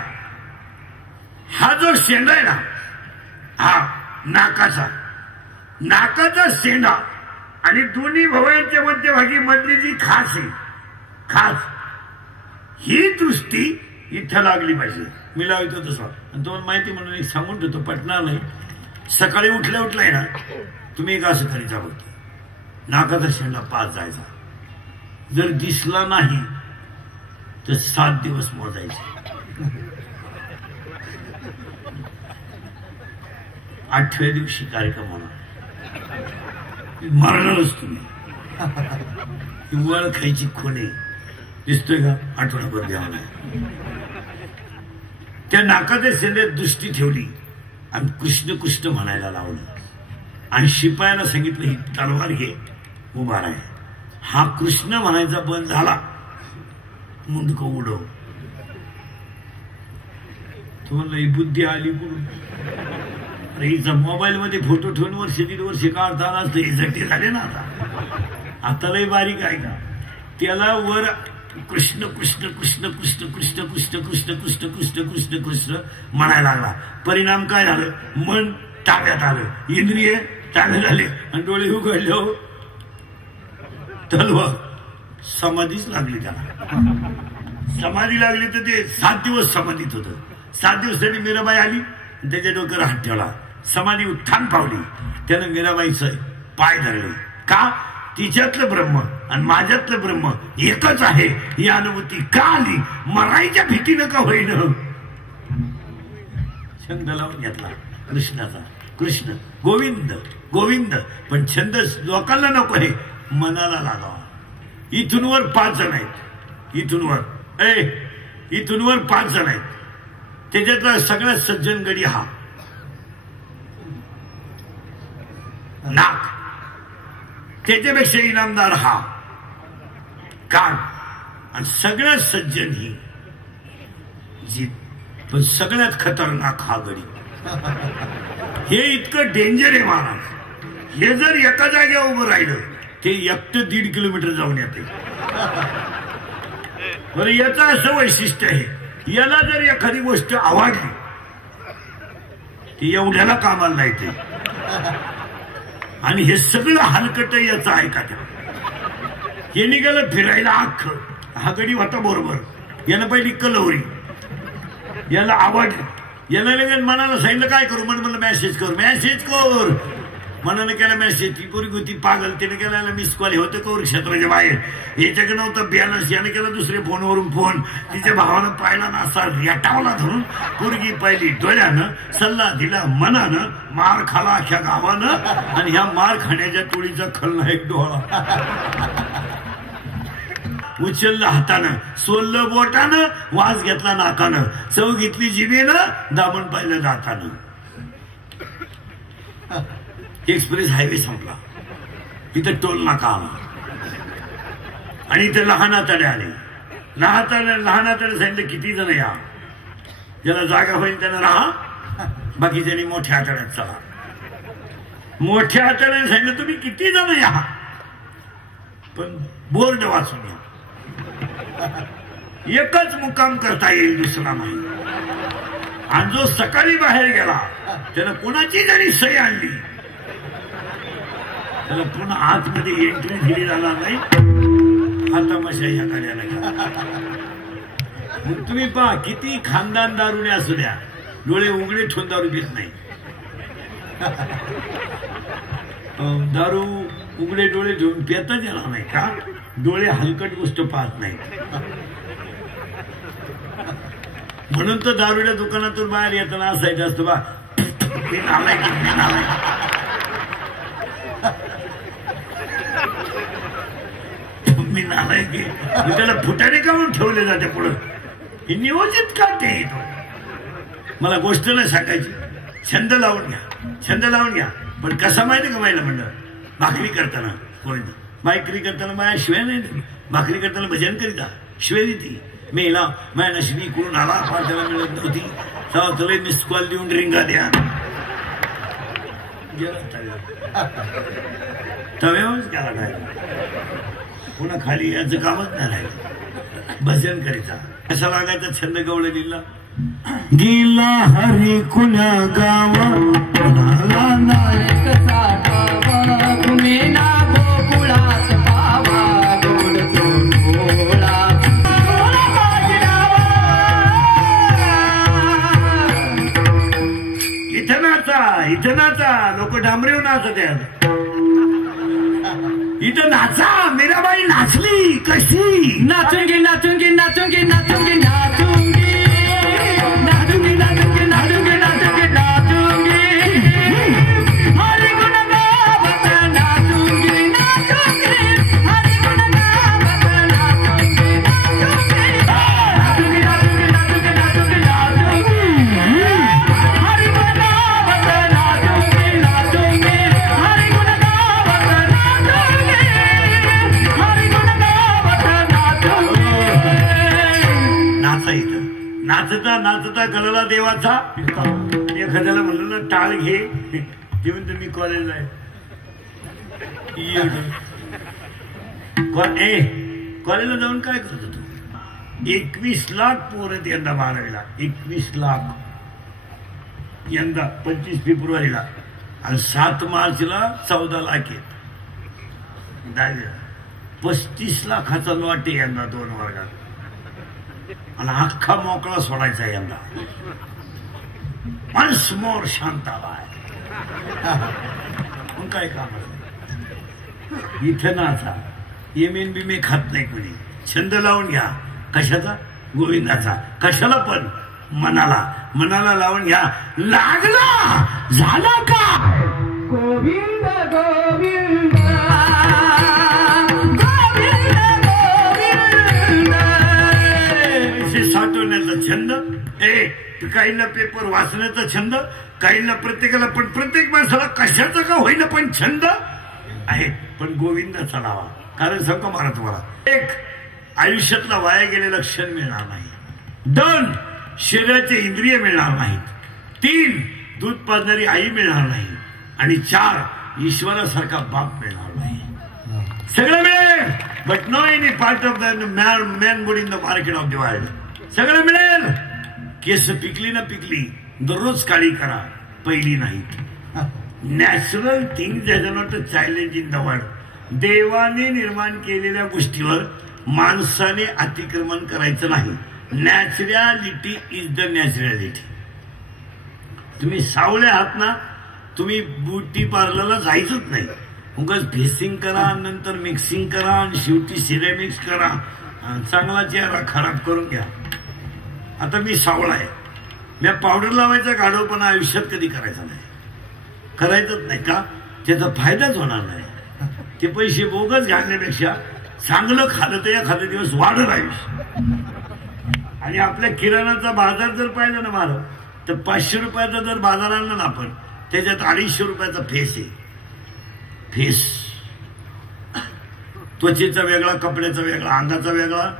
हा जो शेंडा आहे ना, हा नाकाचा शेंडा आणि दोन्ही भवयांच्या मध्यभागी मधली जी खास आहे, खास, ही दृष्टी इथं लागली पाहिजे. मी लावतो तसं. आणि तुम्हाला माहिती म्हणून एक सांगून ठेवतो, पटणार नाही. सकाळी उठलाय ना, तुम्ही एक असं करीचा बघतो, नाकाचा शेंडा 5 जायचा. जर दिसला नाही तर 7 दिवस मोजायचे. 8व्या दिवशी कार्यक्रम होणार, मरणारच तुम्ही. वळ खायची खोने दिसतोय का? आठवडाभर द्यावा नाही. त्या नाकाच्या शेंड्यात दृष्टी ठेवली आणि कृष्ण कृष्ण म्हणायला लावलं. आणि शिपायाला सांगितलं, ही तलवार घे, उभा राह. हा कृष्ण म्हणायचा बंद झाला, मुंडक उडव. तुम्हाला ही बुद्धी आली कुठून? अरे हिचा मोबाईल मध्ये फोटो ठेवून वर्ष काढता असतं, हिसाठी झाले ना. आता लय बारीक आहे का? त्याला वर कृष्ण कृष्ण कृष्ण कृष्ण कृष्ण कृष्ण कृष्ण कृष्ण कृष्ण कृष्ण कृष्ण म्हणायला लागला. परिणाम काय झालं? मन ताब्यात आलं, इंद्रिय ताब्यात आले आणि डोळे उघडले. हो, तलवार समाधीच लागली त्याला. समाधी लागली तर ते 7 दिवस समाधीत होतं. 7 दिवसांनी मीराबाई आली, त्याच्या डोक्यावर हात ठेवला, समाधी उत्थान पावली. त्यानं मीराबाईचं पाय धरले. का? तिच्यातलं ब्रह्म आणि माझ्यातलं ब्रह्म एकच आहे ही अनुभूती का आली? मरायच्या भीतीनं का होईन. छंद लावून घेतला कृष्णाचा, कृष्ण गोविंद गोविंद. पण छंद लोकांना नको आहे, मनाला लागावा. इथून वर 5 जण आहेत, इथून वर 5 जण आहेत. त्याच्यातला सगळ्यात सज्जन गडी हा नाक, त्याच्यापेक्षा इनामदार हा कान, आणि सगळ्यात सज्जन ही जीभ. पण सगळ्यात खतरनाक हा गडी. हे इतकं डेंजर आहे महाराज. हे जर एका जागेवर उभं राहिलं ते एकटं 1.5 किलोमीटर जाऊन येते. बरं, याचं असं वैशिष्ट्य आहे, याला जर एखादी गोष्ट आवडली ती एवढ्याला कामाला येते. आणि हे सगळं हलकट याचं ऐका. हे निघालं फिरायला अख्खं. हा गडी होता बरोबर. यानं पहिली कलवरी, याला आवडली. यानं लगेच मनाला सांगितलं काय करू? म्हणून मेसेज कर. मनानं केला मेसेज. ती पोरगी होती पागल, त्याने केला मिस कॉल. होतं कौर क्षेत्राच्या बाहेर. याच्याकडे नव्हतं बॅलन्स. याने केला दुसऱ्या फोनवरून फोन. तिच्या भावानं पाहिला ना, असा रेटावला धरून. पोरगी पाहिली डोळ्यानं, सल्ला दिला मनानं, मार खाला अख्या गावानं. आणि ह्या मार खाण्याच्या टोळीचा खलनायक डोळा. उचललं हातानं, सोललं बोटानं, वास घेतला नाकानं, चव घेतली जिभेनं, दाबण पाहिलं दातानं. एक्सप्रेस हायवे संपला. इथं टोल नाका आला आणि इथे लहान आतडे आले. लहान आतडे सांगितलं किती जण या, ज्याला जागा होईल त्यानं राहा, बाकीच्यांनी मोठ्या आतड्यात चला. मोठ्या आतड्याने सांगितलं तुम्ही किती जण या, पण बोर्ड वाचून या. एकच मुक्काम करता येईल, दुसरा नाही. आणि जो सकाळी बाहेर गेला त्यानं कोणाची जरी सही आणली त्याला पुन्हा आतमध्ये एंट्री दिली जाणार नाही. हा तमाशा या कार्याला. मग तुम्ही पहा, किती खानदान दारुने असू द्या, डोळे उघडे ठेवून दारू देत नाही. दारू उघडे डोळे ठेवून पेताच येणार नाही का? डोळे हलकट गोष्ट पाहत नाही. म्हणून तर दारूच्या दुकानातून बाहेर येताना असायचं असतं बा, मी नालाय की मी नालाय. मी नालाय की त्याला फुटाने काढून ठेवले जाते पुढं. हे नियोजित का ते? मला गोष्ट नाही सांगायची. छंद लावून घ्या, छंद लावून घ्या. पण कसा माहिती का? माहिला म्हणलं भाकरी करताना कोणी भाकरी करताना माझ्या शिव्या नाही, भाकरी करताना भजन करीता शिव्या देते. मेला माझ्या नशिबी इकडून आला त्याला मिळत नव्हती, तेव्हा तुला मिस कॉल देऊन रिंगा द्या. तव्यावरच गेला काय, पुन्हा खाली याचं कामच नाही राहिलं. भजन करीता कसा लागायचा छंद गवळलेला. गेला हरी कुण्या गावा कुणाला नाही कसा गावा कुणे ना गोकुळात पावा गोड गोळा इथं नाचा लोक डांबरेव नाचत आहेत. इथं नाचा. मीराबाई नाचली कशी. नाचूंगी नाचूंगी नाचूंगी नाचूंगी नाचूंगी नाचूंगी नाचूंगी नाचूंगी नाचूंगी नाचूंगी हरि गुण गावत नाचूंगी नाचूंगी हरि गुण गावत नाचूंगी नाचूंगी नाचूंगी नाचूंगी नाचूंगी नाचूंगी नाचूंगी हरि गुण गावत नाचूंगी नाचूंगी हरि गुण गावत नाचूंगी हरि गुण गावत नाचूंगी. नाचा इथं नाचता नाचता गळाला देवाचा. एखाद्याला म्हणलं ना टाळ घे, ते म्हणतो मी कॉलेजला आहे. कॉलेजला जाऊन काय करत होतो. 21 लाख पोरं आहेत यंदा 12वीला. 21 लाख यंदा 25 फेब्रुवारीला आणि 7 मार्चला 14 लाख आहेत. 35 लाखाचा लॉट आहे यंदा 2 वर्गात आणि अख्खा मोकळा सोडायचा यंदा. Once more Shantabai. मग काय काम इथं नाचा. एमेन बी मी खात नाही कोणी. छंद लावून घ्या. कशाचा. गोविंदाचा. कशाला पण मनाला लावून घ्या. लागला झाला का. गोविंद गोविंद साठवण्याचा छंद. काहींना पेपर वाचण्याचा छंद, काहींना प्रत्येकाला, पण प्रत्येक माणसाला कशाचा का होईना पण छंद आहे. पण गोविंदाचा लावा. कारण सांगतो मला तुम्हाला, 1 आयुष्यातला वाया गेलेला क्षण मिळणार नाही. 2 शरीराचे इंद्रिय मिळणार नाहीत. 3 दूध पाजणारी आई मिळणार नाही. आणि 4 ईश्वरासारखा बाप मिळणार नाही. सगळं मिळेल but no any part of the man body in the market of the world. सगळं मिळेल. केस पिकली ना पिकली दररोज काळी करा, पहिली नाहीत. Natural things is not a challenge in the world. देवाने निर्माण केलेल्या गोष्टीवर माणसाने अतिक्रमण करायचं नाही. Naturality is the naturality. तुम्ही सावळे आहात ना, तुम्ही ब्युटी पार्लरला जायचंच नाही. उगाच फेसिंग करा, नंतर मिक्सिंग करा आणि शेवटी सिरेमिक्स करा. चांगला चेहरा खराब करून घ्या. आता मी सावळा आहे. मी पावडर लावायचा गाढवपणा आयुष्यात कधी करायचा नाही. करायचंच नाही. का. त्याचा फायदाच होणार नाही. ते पैसे बोगस घालण्यापेक्षा चांगलं खाल्लं तर एखादा दिवस वाढत आयुष्य. आणि आपल्या किराणाचा बाजार जर पाहिला ना मला, तर 500 रुपयाचा जर बाजार आणला ना आपण, त्याच्यात 250 रुपयाचा फेस आहे. फेस त्वचेचा वेगळा, कपड्याचा वेगळा, अंगाचा वेगळा,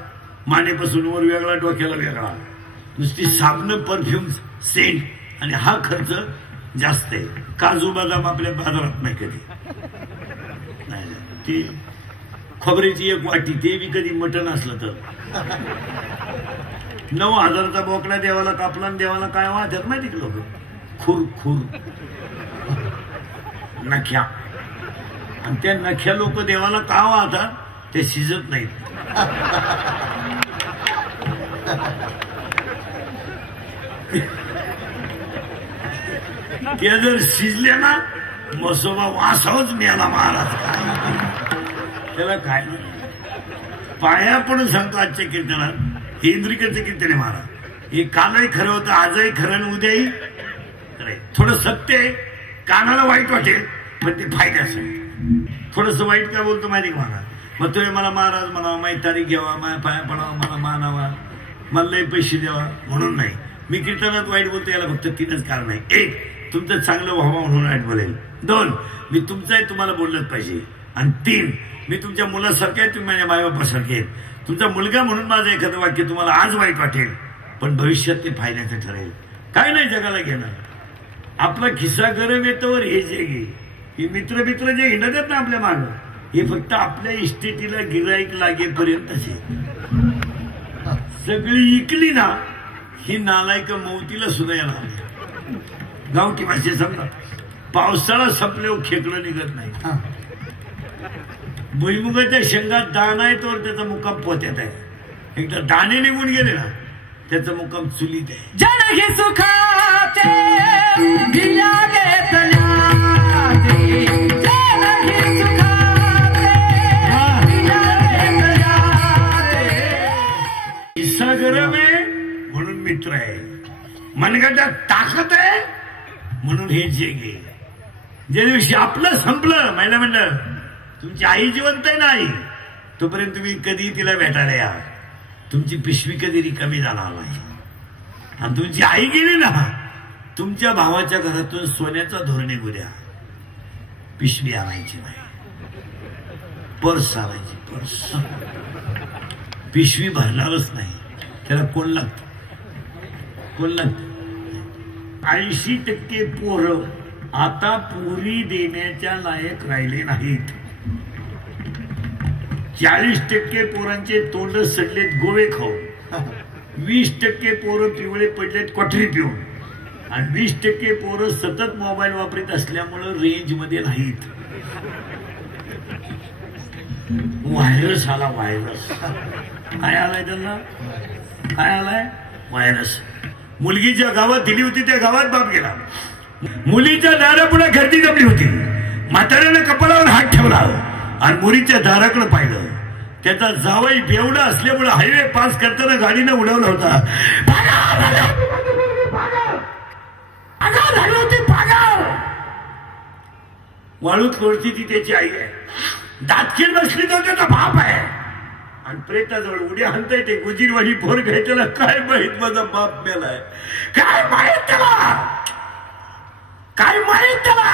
मानेपासून वर वेगळा, डोक्याला वेगळा. नुसती साबण, परफ्यूम, सेंट आणि हा खर्च जास्त आहे. काजू बदाम आपल्या बाजारात नाही कधी. नाही ती खोबऱ्याची 1 वाटी, ते बी कधी मटण असलं तर. 9,000चा बोकडा देवाला कापला आणि देवाला काय वाटत माहिती का लोक. खुर खुर नख्या. आणि त्या नख्या लोक देवाला का वाहतात, ते शिजत नाहीत. त्या जर शिजल्या ना, मसोबा वासावच मिळाला महाराज. त्याला काय पाया पडून सांगतो आजच्या कीर्तनात. हे इंद्रिकाचं कीर्तन आहे महाराज. हे कालही खरं होतं, आजही खरं आणि उद्याही खरं. थोडं सत्य आहे, कानाला वाईट वाटेल पण ते फायद्याचं आहे. थोडस वाईट काय बोलतो माहिती का महाराज. मग तुम्ही मला महाराज म्हणावा, माझी तारीख घ्यावा, माझ्या पाया पडावा, मला मानावा, मला लई पैसे द्यावा म्हणून नाही. मी कीर्तनात वाईट बोलतो याला फक्त 3च कारण आहे. 1 तुमचं चांगलं व्हावं म्हणून वाईट बोलेल. 2 मी तुमचं आहे तुम्हाला बोललंच पाहिजे. आणि 3 मी तुमच्या मुलासारखे आहे, तुम्ही माझ्या मायबापासारखे आहेत. तुमचा मुलगा म्हणून माझं एखादं वाक्य तुम्हाला आज वाईट वाटेल, पण भविष्यात ते फायद्याचं ठरेल. काय नाही जगाला घेणं. आपला खिस्सा गरम येतोवर हे जे घे, ही मित्र जे हिंडत आहेत ना आपल्या मागं, हे फक्त आपल्या इस्टेटीला गिराईक लागेपर्यंतचे. सगळी इकली ना ही नालायक मौतीला सुद्धा येणार. गावठी भाषेत समजा पावसाळा संपल्यावर खेकडं निघत नाही. भुईमुगाच्या शेंगात दाणा आहे तर त्याचा मुक्काम पोत्यात आहे. एकदा दाणे निघून गेले ना त्याचा मुक्काम चुलीत आहे. जनही सुखाचे धिया घेतल्याचे, जनही सुखाचे धिया घेतल्याचे. किस्सा गरम आहे म्हणून मित्र आहे, मनगटात ताकद आहे म्हणून हे जे घे. ज्या दिवशी आपलं संपलं, महिला म्हणलं तुमची आई जिवंत आहे ना आई, तोपर्यंत तुम्ही कधी तिला भेटायला या. तुमची पिशवी कधी रिकामी जाणार नाही. आणि तुमची आई गेली ना, तुमच्या भावाच्या घरातून सोन्याचा धोर निघू द्या, पिशवी आणायची नाही, पर्स आणायची. पर्स पिशवी भरणारच नाही, त्याला कोण लागतं? कोण लागतं? 80% पोरं आता पुरी देण्याच्या लायक राहिले नाहीत. 40% पोरांचे तोंड सडलेत गोवे खाऊन, 20% पोरं पिवळे पडलेत क्वाटरी पिऊन, आणि 20% पोरं सतत मोबाईल वापरत असल्यामुळं रेंज मध्ये नाहीत. व्हायरस आला. व्हायरस काय आलाय त्यांना? काय आलाय? व्हायरस. मुलगीच्या गावात दिली होती त्या गावात बाप गेला. मुलीच्या दारापुढे गर्दी जमली होती. म्हाताऱ्यानं कपाळावर हात ठेवला आणि मुलीच्या दाराकडे पाहिलं. त्याचा जावई बेवडा असल्यामुळे हायवे पास करताना गाडीनं उडवला होता. वाळूत कोणती ती त्याची आई आहे. दातखील बसली तर त्याचा बाप आहे. आणि प्रेताजवळ उड्या हाणताय ते गुजीरवाणी पोर घ्यायच्याला. काय माहित माझा बाप मेलाय, काय माहित त्याला, काय माहित त्याला.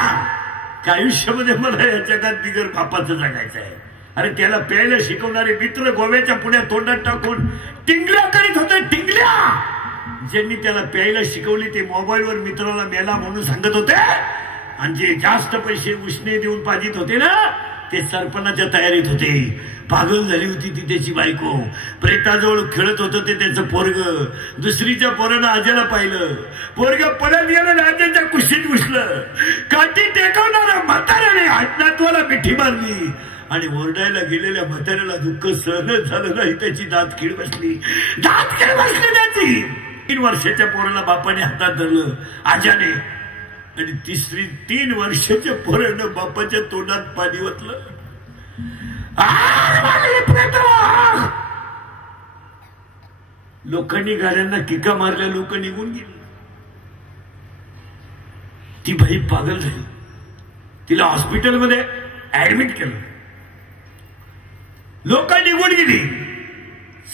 काय आयुष्यामध्ये मला या जगात बिगर बापाचं जगायचं आहे. अरे त्याला प्यायला शिकवणारे मित्र गोव्याच्या पुढ्या तोंडात टाकून टिंगल्या करीत होते. टिंगल्या ज्यांनी त्याला प्यायला शिकवली ते मोबाईलवर मित्राला मेला म्हणून सांगत होते. आणि जे जास्त पैसे उष्णे देऊन पाजित होते ना ते सरपणाच्या तयारीत होते. पागल झाली होती ती त्याची बायको. प्रेताजवळ खेळत होतं ते त्याचं पोरग. दुसरीच्या पोरानं आज्याला पाहिलं. पोरग पळत गेलं, आज्याच्या कुशीत घुसलं. काठी टेकवणाऱ्या म्हाताऱ्याने आडनातवाला मिठी मारली आणि ओरडायला गेलेल्या म्हाताऱ्याला दुःख सहनच झालं नाही. त्याची दातखीळ बसली. दातखीळ बसली त्याची. 3 वर्षाच्या पोराला बापाने हातात धरलं आज्याने, आणि 3 वर्षाच्या पोरानं बापाच्या तोंडात पाणी ओतलं. लोकांनी गाड्यांना किका मारल्या. लोक निघून गेली. ती बाई पागल झाली. तिला हॉस्पिटलमध्ये ऍडमिट केलं. लोक निघून गेली.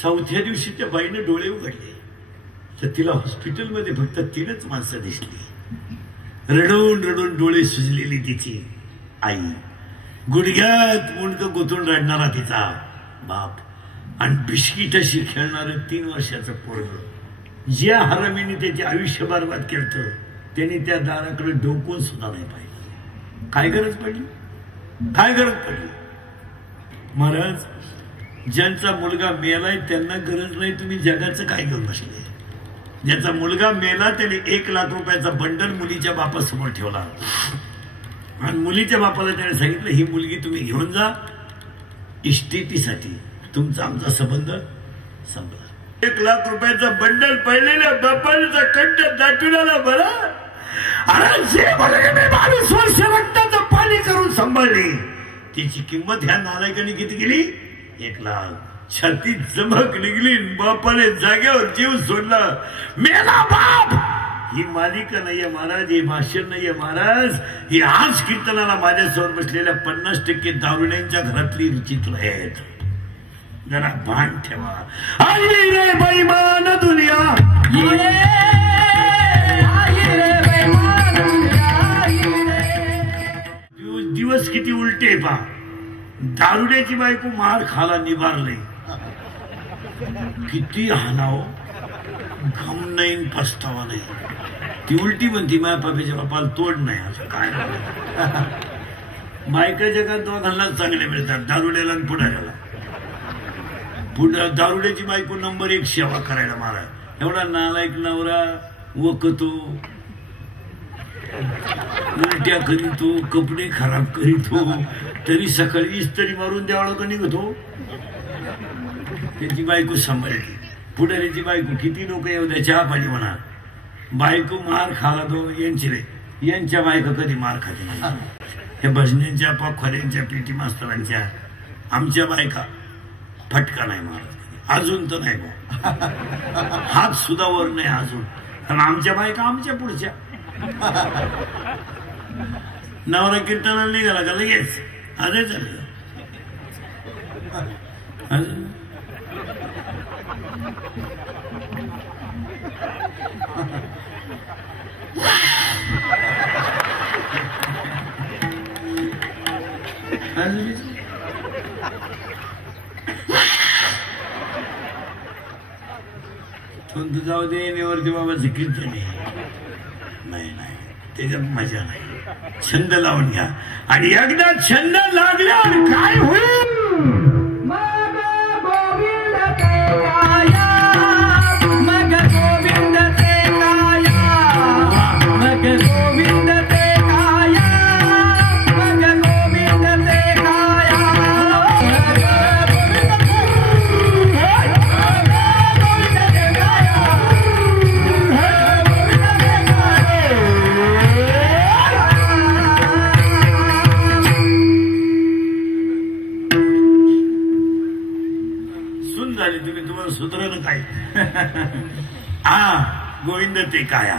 4थ्या दिवशी त्या बाईने डोळे उघडले तर तिला हॉस्पिटलमध्ये फक्त 3च माणसं दिसली. रडून रडून डोळे सुजलेली तिची आई, गुडघ्यात मुंडकं गुंतून रडणारा तिचा बाप, आणि बिस्किटाशी खेळणारं 3 वर्षाचं पोरग. ज्या हरामीने त्याचे आयुष्य बरबाद केलं त्यांनी त्या दाराकडे डोकून सुद्धा नाही पाहिलं. काय गरज पडली? काय गरज पडली? महाराज, ज्यांचा मुलगा मेलाय त्यांना गरज नाही तुम्ही जगाचं काय घेऊन बसले. ज्याचा मुलगा मेला त्याने 1 लाख रुपयाचा बंडल मुलीच्या बापासमोर ठेवला आणि मुलीच्या बापाला त्याने सांगितलं ही मुलगी तुम्ही घेऊन जा इस्टेटीसाठी, तुमचा आमचा संबंध संपला. 1 लाख रुपयाचा बंडल पहिलेल्या बापाचा कंठ दाटून आला. बरं, अरे जे मुलगी मी 22 वर्ष रक्ताचं पाणी करून सांभाळली तिची किंमत ह्या नालायकाने किती गेली? 1 लाख. छातीत चमक निघली. बापाने जागेवर जीव सोडला. मेला बाप. ही मालिका नाहीये महाराज, हे भाषण नाहीये महाराज, ही आज कीर्तनाला माझ्यासमोर बसलेल्या 50% दारुण्यांच्या घरातली चित्र आहेत. जरा भान ठेवा. आई रे बैमान दुनिया, दिवस किती उलटे पा. दारुड्याची बायको मार खाला निभारले किती हाणाव घम नाही पस्तावा नाही ती उलटी म्हणती माझ्या बापाच्या बापाला तोड नाही असं काय बायका जगात दोघांनाच चांगले मिळतात दारुड्याला आणि पुढाऱ्याला दारुड्याची बायको नंबर 1 सेवा करायला मारा एवढा नालायक नवरा वकतो उलट्या करीतो कपडे खराब करीतो तरी सकाळी इस्त्री मारून द्यावं का निघतो त्याची बायको सांभाळते पुढाऱ्याची बायको किती लोक येऊ द्या चहा पाणी म्हणा बायको मार खाला तो यांची रे यांच्या बायका कधी मार खाते नाही हे भजन्यांच्या पाखवाल्यांच्या पेटी मास्तरांच्या आमच्या बायका फटका नाही मारत अजून तर नाही बा हात सुद्धा वर नाही अजून कारण आमच्या बायका आमच्या पुढच्या नवरा कीर्तनाला निघाला का लगेच आधे चाललं जाऊ दे नेवरती बाबाचं कीर्तन नाही नाही त्याच्यात मजा नाही छंद लावून घ्या आणि एकदा छंद लागल्यावर काय होईल गोविंद ते काया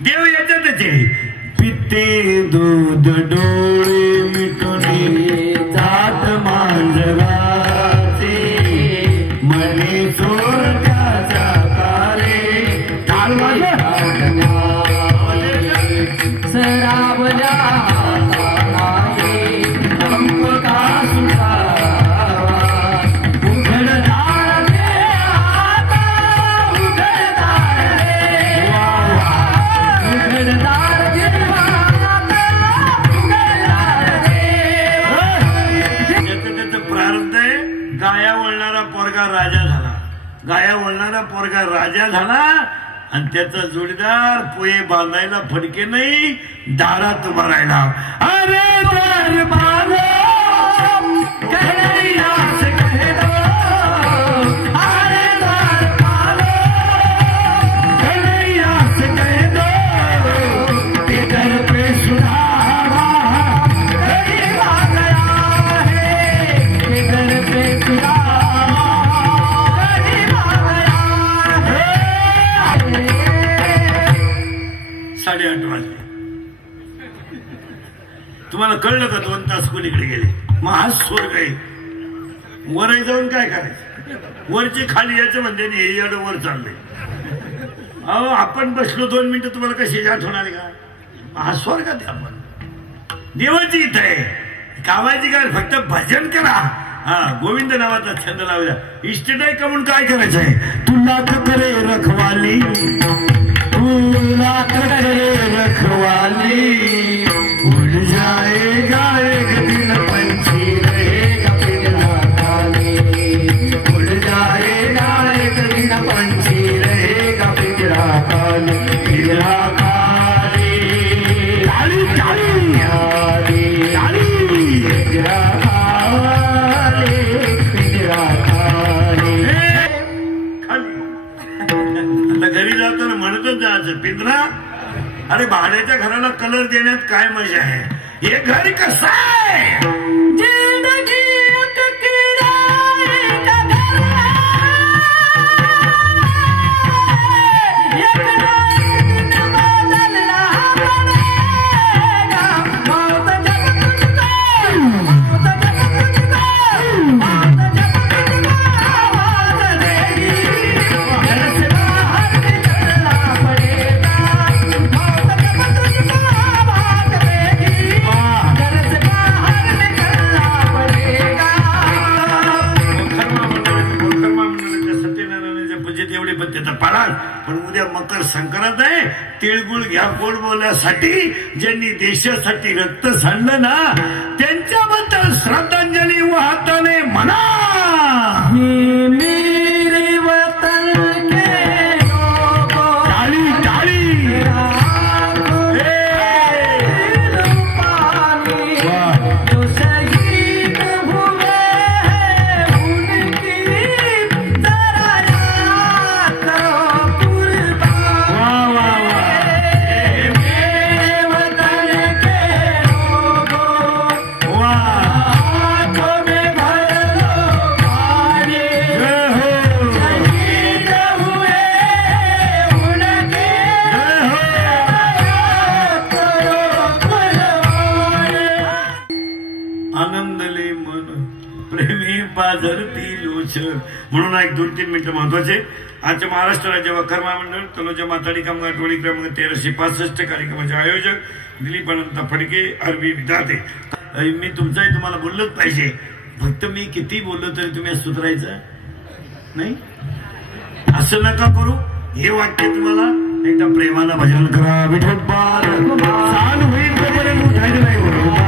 देव याच्यातच आहे पिते दूध डोळे मिटुनी जात मांजराचे मने चोरट्याचा कारे सरावल्या गाया वळणारा पोरगा राजा झाला आणि त्याचा जोडीदार पोहे बांधायला फडके नाही दारात उभा राहिला अरे दरबार तुम्हाला कळलं का 2 तास कोणीकडे गेले मग हा स्वर्ग आहे वर जाऊन काय करायचं वरचे खाली यायचं म्हणजे हे एवढं वर चाललंय अहो आपण बसलो 2 मिनिटं तुम्हाला कशी आठवण आली का हा स्वर्गात आहे आपण देवाची इथं आहे कामाची काय फक्त भजन करा हा गोविंद नावाचा छंद लावला इष्टदाय का म्हणून काय करायचं आहे तुला करे रखवाली तुला करे रखवाली उड़ जाएगा एक दिन पंछी रहेगा पिंजरा खाली उड़ जाएगा एक दिन पंछी रहेगा पिंजरा खाली पिंजरा खाली खाली खाली खाली पिंजरा खाली पिंजरा खाली खाली आता घरी जाताना म्हणतच जायचं पिंजरा अरे भाड्याच्या घराला कलर देण्यात काय मजा आहे हे घर कसं आहे जिंदगी तर संक्रांत आहे. तिळगुळ घ्या गोड बोलण्यासाठी. ज्यांनी देशासाठी रक्त सांडलं ना त्यांच्याबद्दल श्रद्धांजली वाहताने म्हणा. मेरे वतन के लोगों टाळी टाळी. जो शहीद हुए उनकी जरा याद करो कुर्बान. मेरे वतन के लोगों आंखों में भर लो पानी. शहीद हुए उनकी याद करो कुर्बान. आनंदले मन प्रेमी पाझरती लोच. म्हणून एक 2-3 मिनिटं महत्वाचे. आजच्या महाराष्ट्र राज्य वखार महामंडळ तलोजा माथाडी कामगार टोळी क्रमांक 1365 कार्यक्रमाचे आयोजक दिलीप अनंत फडके अरबी विद्यार्थी. मी तुमचाही तुम्हाला बोललोच पाहिजे. फक्त मी किती बोललो तरी तुम्ही सुधारायचं नाही. असं नका करू. हे वाक्य तुम्हाला एकदा प्रेमानं भजन करा. विठोबा चाल होईल तोपर्यंत उठायचं नाही. बरोबर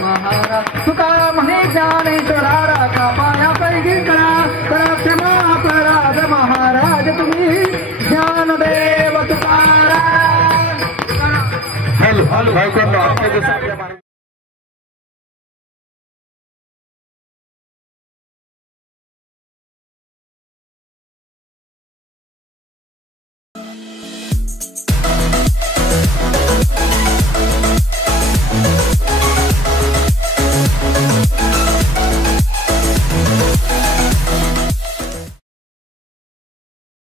महाराज तुका म्हणे जाणे तोरारा का पाया पैकी करा. क्षमा अपराध महाराज तुम्ही ज्ञानदेव तुकाराम. Hello hello